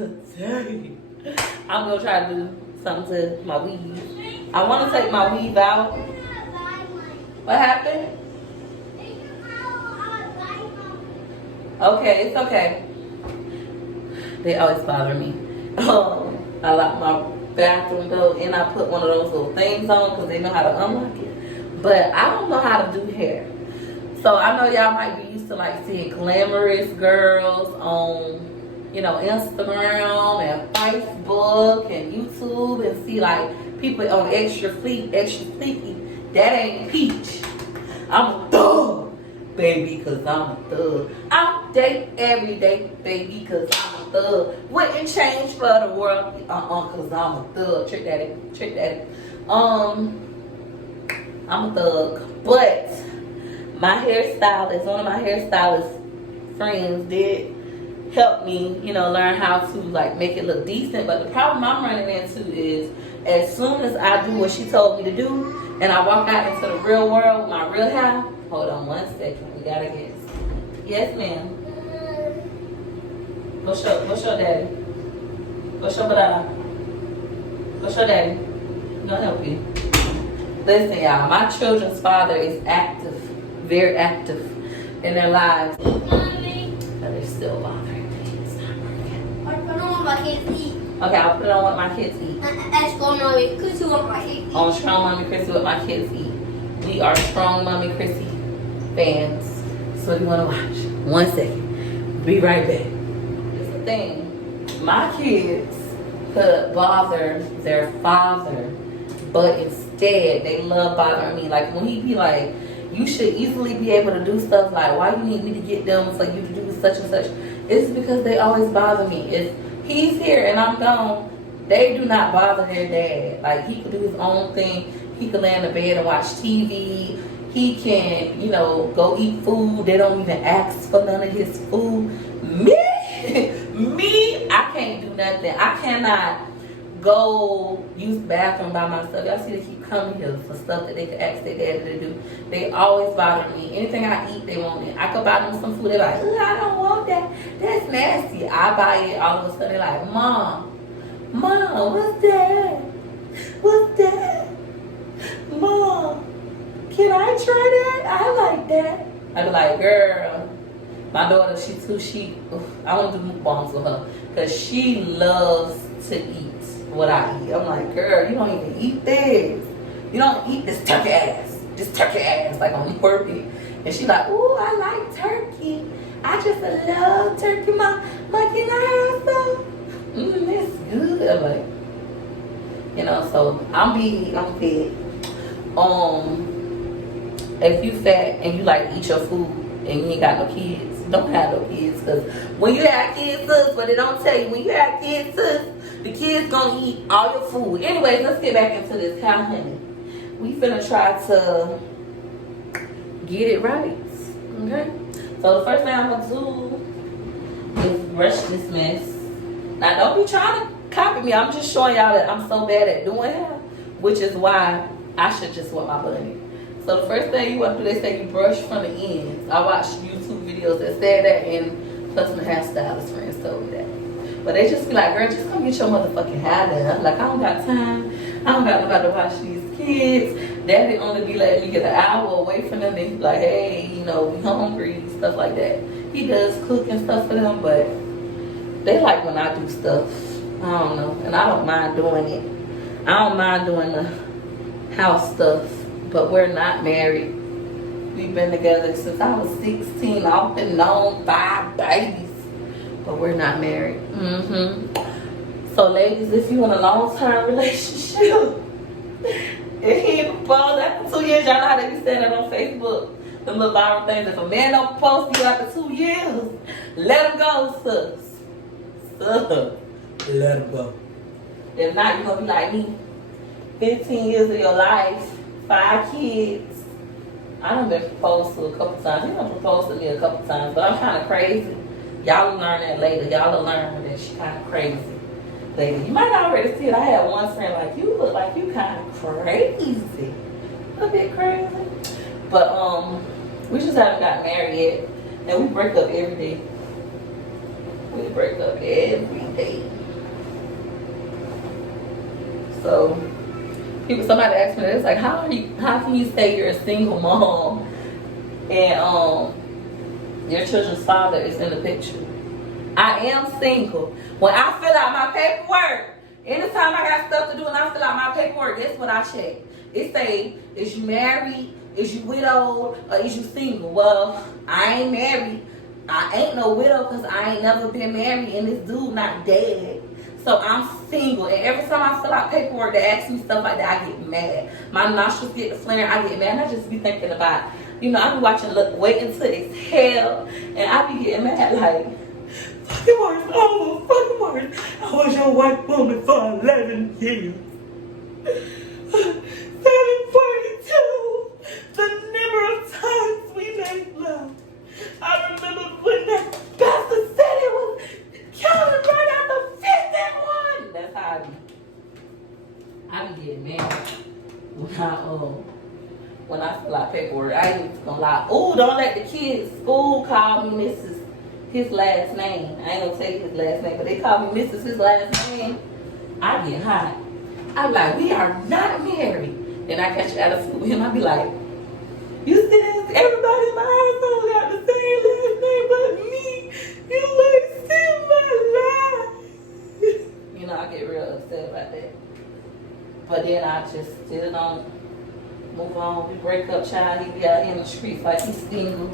today. I'm gonna try to do something to my weave. I want to take my weave out. What happened? Okay, it's okay. They always bother me. I lock my bathroom door and I put one of those little things on because they know how to unlock it. But I don't know how to do hair. So I know y'all might be used to like seeing glamorous girls on, you know, Instagram and Facebook and YouTube and see like people on extra fleeky. That ain't peach. I'm a thug, baby, cause I'm a thug. I'm date every day, baby, cause I'm a thug. Wouldn't change for the world, cause I'm a thug. Trick daddy. I'm a thug, but my hairstylist, one of my hairstylist friends did help me, you know, learn how to like make it look decent. But the problem I'm running into is as soon as I do what she told me to do and I walk out into the real world with my real hair, hold on 1 second, we gotta guess. Yes, ma'am. What's your daddy? What's your brother? What's your daddy? I'm gonna help you. Listen, y'all, my children's father is active, very active in their lives. But they're still bothering me. It's not working. I put on what my kids eat. Okay, I'll put it on what my kids eat. That's Strong Mommy Chrissy what my kids eat. On Strong Mommy Chrissy what my kids eat. We are Strong Mommy Chrissy fans. So you want to watch. 1 second. Be right back. It's the thing. My kids could bother their father, but instead they love bothering me. Like when he be like, you should easily be able to do stuff like, why you need me to get them for you to do such and such? It's because they always bother me. If he's here and I'm gone, they do not bother their dad. Like he could do his own thing. He could lay in the bed and watch TV. He can, you know, go eat food. They don't even ask for none of his food. Me, I can't do nothing. I cannot go use the bathroom by myself. Y'all see they keep coming here for stuff that they could ask their daddy to do. They always bother me. Anything I eat, they want it. I could buy them some food. They're like, I don't want that. That's nasty. I buy it. All of a sudden, they're like, Mom, what's that? What's that? Mom, can I try that? I like that. I be like, girl, my daughter, I want to do mukbangs with her because she loves to eat what I eat. I'm like, girl, you don't even eat this. You don't eat this turkey ass. Like I'm working. And she like, ooh, I like turkey. I just love turkey, Mom. Like, can I have some? It's good. I'm like, you know, so I'm fit. If you fat and you like eat your food and you ain't got no kids, don't have no kids. Because when you have kids, sis, but they don't tell you, when you have kids, sis, the kids gonna eat all your food. Anyways, let's get back into this cow honey. We finna try to get it right. Okay? So the first thing I'm gonna do is brush this mess. Now don't be trying to copy me. I'm just showing y'all that I'm so bad at doing hair, which is why I should just wear my bunny. So the first thing you want to do, they say you brush from the ends. I watched YouTube videos that said that, and plus my hairstylist friends told me that. But they just be like, girl, just come get your motherfucking hair done. I'm like, I don't got time. I don't got nobody to watch these kids. Daddy only be letting me get an hour away from them. They be like, hey, you know, we hungry, stuff like that. He does cook and stuff for them, but they like when I do stuff. I don't know. And I don't mind doing it. I don't mind doing the house stuff. But we're not married. We've been together since I was 16, off and on, 5 babies. But we're not married. So ladies, if you in a long-term relationship, and he proposed after 2 years, y'all know how they be saying that on Facebook. Them little viral things. If a man don't propose to you after 2 years, let him go, sis. Let him go. If not, you're gonna be like me. 15 years of your life, 5 kids. I done been proposed to a couple times. He done proposed to me a couple times, but I'm kind of crazy. Y'all will learn that later. Y'all will learn that she kind of crazy later. You might already see it. I had one friend like, you look like you kind of crazy. A bit crazy. But we just haven't got married yet. And we break up every day. We break up every day. So somebody asked me, it's like, how can you say you're a single mom and your children's father is in the picture? I am single. When I fill out my paperwork, anytime I got stuff to do and I fill out my paperwork, guess what I check? It say, is you married, is you widowed, or is you single? Well, I ain't married. I ain't no widow because I ain't never been married and this dude not dead. So I'm single, and every time I fill out paperwork that asks me stuff like that, I get mad. My nostrils get to flaring, I get mad, and I just be thinking about, I be watching Waiting to Exhale, and I be getting mad like, fucking words, oh, fucking words. I was your white woman for 11 years. 742, the number of times we made love. I remember when that bastard said it was counting right after 51. That's how I be getting mad when I fill out paperwork. I ain't gonna lie. Oh, don't let the kids school call me Mrs. his last name. I ain't gonna tell you his last name, but they call me Mrs. his last name. I get hot. I'm like, we are not married. Then I catch you out of school with him. I be like, you see this? Everybody in my household got the same last name but me. You wasted my life. I get real upset about that. But then I just still don't move on. We break up, child. He be out here in the streets like he's single.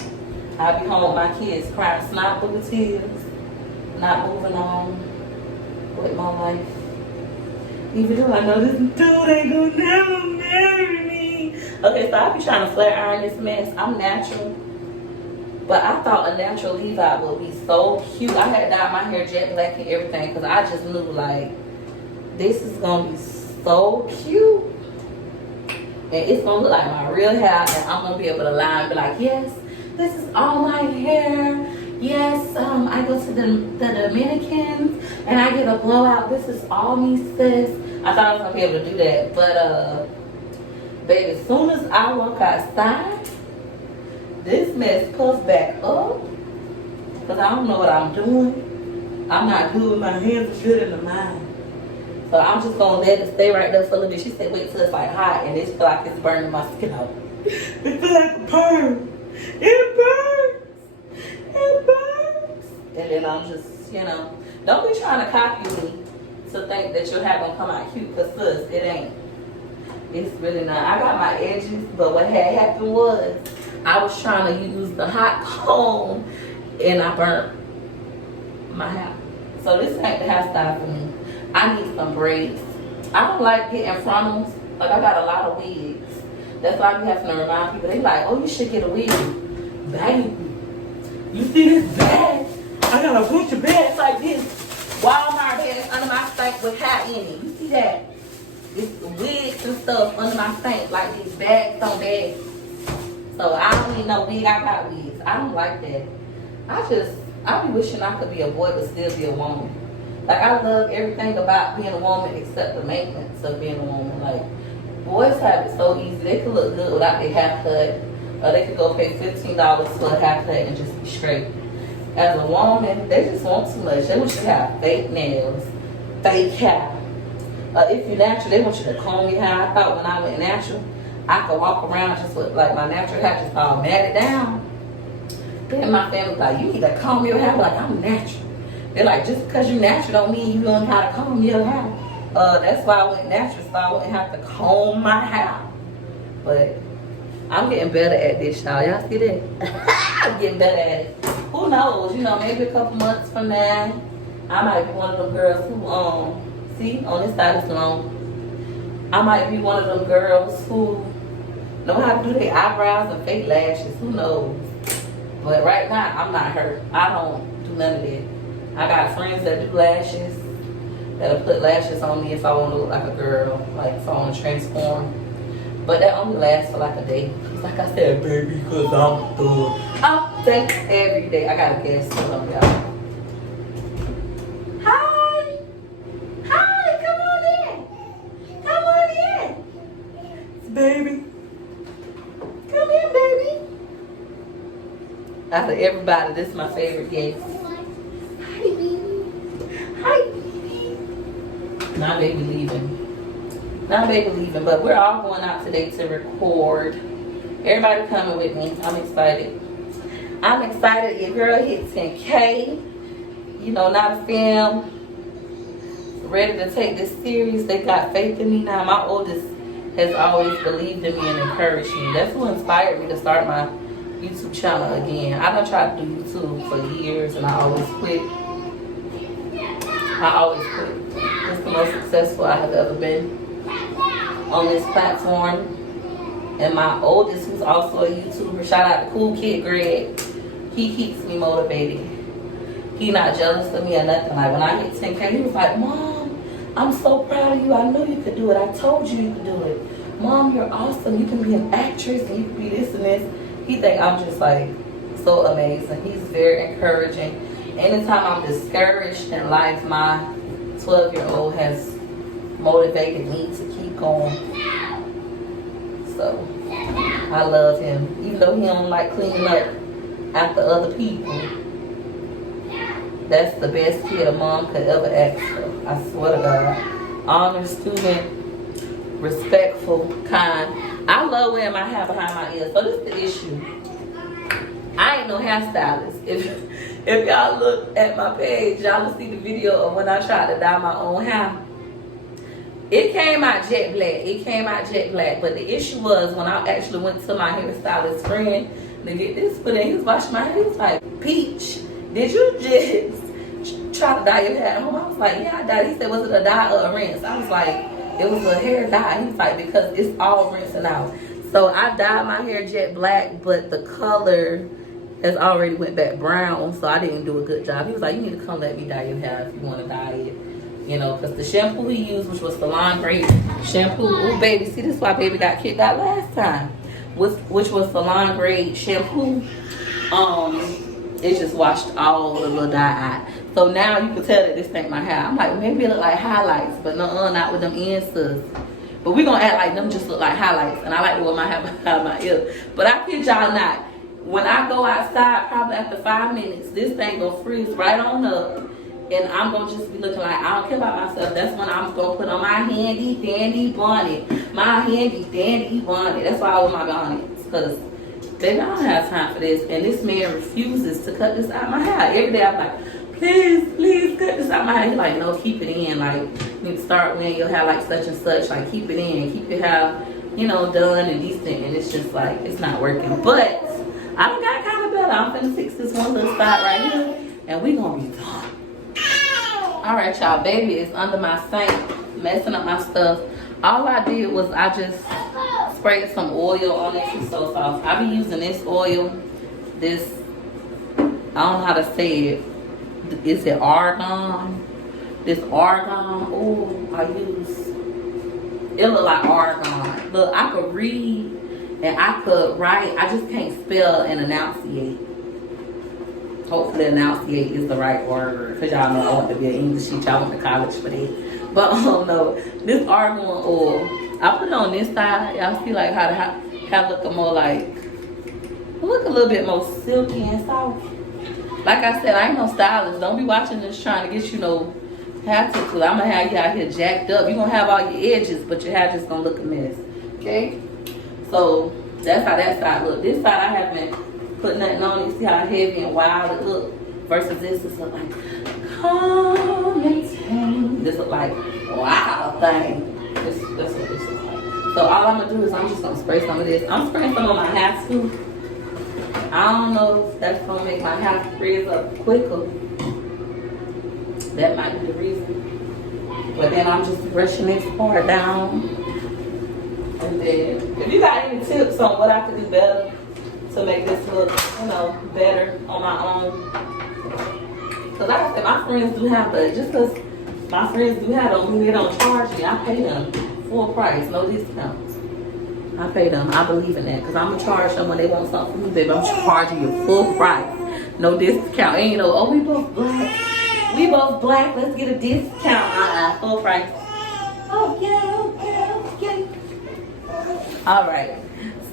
I be home with my kids crying snot through the tears. Not moving on with my life. Even though I know this dude ain't gonna never marry me. Okay, so I be trying to flat iron this mess. I'm natural. But I thought a natural leave-out would be so cute. I had dyed my hair jet black and everything because I just knew, like, this is going to be so cute. And it's going to look like my real hair. And I'm going to be able to lie and be like, yes, this is all my hair. Yes, I go to the Dominicans and I get a blowout. This is all me, sis. I thought I was going to be able to do that. But, baby, as soon as I walk outside, this mess pulls back up. Because I don't know what I'm doing. I'm not good with my hands, good in the mind. So I'm just going to let it stay right there for a little bit. She said, wait till it's like hot and it feel like it's burning my skin out. It feel like a burn. It burns. It burns. And then I'm just, don't be trying to copy me to think that your hair gonna come out cute, because sis, it ain't. It's really not. I got my edges, but what had happened was I was trying to use the hot comb and I burnt my hair. So this ain't the hairstyle for me. I need some braids. I don't like getting frontals. Like, I got a lot of wigs. That's why I be having to remind people. They like, oh, you should get a wig. Baby, you see this bag? I got a bunch of bags like this. Walmart bags under my sink with hat in it. You see that? It's wigs and stuff under my sink, like these bags on bags. So I don't need no wig. I got wigs. I don't like that. I be wishing I could be a boy but still be a woman. Like, I love everything about being a woman except the maintenance of being a woman. Like, boys have it so easy. They could look good without their haircut. Or they could go pay $15 for a haircut and just be straight. As a woman, they just want too much. They want you to have fake nails, fake hair. If you're natural, they want you to comb your hair. I thought when I went natural, I could walk around just with like my natural hair just all matted down. Then my family was like, you need to comb your hair. I'm like, I'm natural. They're like, just because you're natural don't mean you learn how to comb your hair. That's why I went natural, so I wouldn't have to comb my hair. But I'm getting better at this, y'all. Y'all see that? I'm getting better at it. Who knows? Maybe a couple months from now, I might be one of them girls who, see, on this side is long. I might be one of them girls who know how to do their eyebrows and fake lashes. Who knows? But right now, I'm not her. I don't do none of that. I got friends that do lashes, that'll put lashes on me if I want to look like a girl, like if I want to transform. But that only lasts for like a day. It's like I said, baby, because I'm through. I'm thanks every day. I got a guest for some y'all. Hi. Hi, come on in. Come on in. Baby. Come in, baby. Out of everybody, this is my favorite guest. Baby. Now baby leaving. Now baby leaving, but we're all going out today to record. Everybody coming with me. I'm excited. I'm excited. Your girl hit 10K. You know, not a film. Ready to take this serious. They got faith in me now. My oldest has always believed in me and encouraged me. That's who inspired me to start my YouTube channel again. I done tried to do YouTube for years and I always quit. It's the most successful I have ever been on this platform. And my oldest, who's also a YouTuber, shout out to Cool Kid Greg, he keeps me motivated. He not jealous of me or nothing. Like when I hit 10K, he was like, Mom, I'm so proud of you. I knew you could do it. I told you you could do it. Mom, you're awesome. You can be an actress and you can be this and this. He think I'm just like so amazing. He's very encouraging. Anytime I'm discouraged in life, my 12-year-old has motivated me to keep going. So I love him. Even though he don't like cleaning up after other people, that's the best kid a mom could ever ask for. I swear to God. Honor student, respectful, kind. I love wearing my hair behind my ears. So this is the issue. I ain't no hairstylist. If y'all look at my page, y'all will see the video of when I tried to dye my own hair. It came out jet black. But the issue was when I actually went to my hairstylist friend to get this put in, he was washing my hair. He was like, Peach, did you just try to dye your hair at home? I was like, yeah, I dyed. He said, was it a dye or a rinse? I was like, it was a hair dye. He was like, because it's all rinsing out. So I dyed my hair jet black, but the color has already went back brown, so I didn't do a good job. He was like, you need to come let me dye your hair if you want to dye it. You know, because the shampoo he used, which was salon grade shampoo. Oh, baby, see, this is why baby got kicked out last time. Which was salon grade shampoo. It just washed all the little dye out. So now you can tell that this ain't my hair. I'm like, maybe it look like highlights, but no, not with them ends. But we gonna act like them just look like highlights. And I like to wear my hair behind my ear. But I kid y'all not. When I go outside, probably after 5 minutes, this thing gonna freeze right on up. And I'm gonna just be looking like I don't care about myself. That's when I'm gonna put on my handy dandy bonnet. My handy dandy bonnet. That's why I wear my bonnets. Because baby, I don't have time for this. And this man refuses to cut this out of my hair. Every day I'm like, please cut this out of my hair. He's like, no, keep it in. Like, you need to start wearing your hair like such and such. Like, keep it in. Keep your hair, you know, done and decent. And it's just like, it's not working. But I done got kind of better. I'm finna fix this one little spot right here. And we gonna be done. Alright, y'all. Baby is under my sink, messing up my stuff. All I did was I just sprayed some oil on it. It's so soft. I be using this oil. This, I don't know how to say it. Is it argan? This argan. Oh, I use. It look like argan. Look, I could read and I could write. I just can't spell and enunciate. Hopefully enunciate is the right word. Because y'all know I want to be an English teacher. I went to college for that. But no, this argan oil, I put it on this side. Y'all see like how the hair look more like, look a little bit more silky and soft. Like I said, I ain't no stylist. Don't be watching this trying to get you no hair tuckle. I'm going to have you out here jacked up. You're going to have all your edges, but your hair just going to look a mess. Okay? So that's how that side look. This side I haven't put nothing on. You see how heavy and wild it look versus this is look like calm and tame. This look like wow thing. That's what this looks like. So all I'm gonna do is I'm just gonna spray some of this. I'm spraying some on my hair too. I don't know if that's gonna make my hair frizz up quicker. That might be the reason. But then I'm just brushing this part down. And then if you got any tips on what I could do better to make this look, you know, better on my own. Because like I said, my friends do have it. Just because my friends do have them, they don't charge me. I pay them full price, no discounts. I pay them. I believe in that. Because I'm going to charge them when they want something from me, baby. I'm charging you full price. No discount. Ain't no, oh, we both black. We both black. Let's get a discount. Full price. Okay. All right.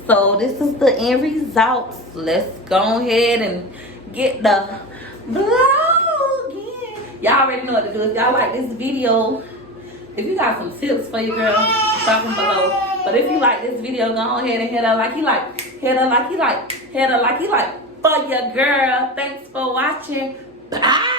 So this is the end results. Let's go ahead and get the vlog in. Y'all already know what to do. If y'all like this video, If you got some tips for your girl, drop them below. But if you like this video, go ahead and hit her like you like. Hit her like you like. Hit her like you like. For your girl. Thanks for watching. Bye.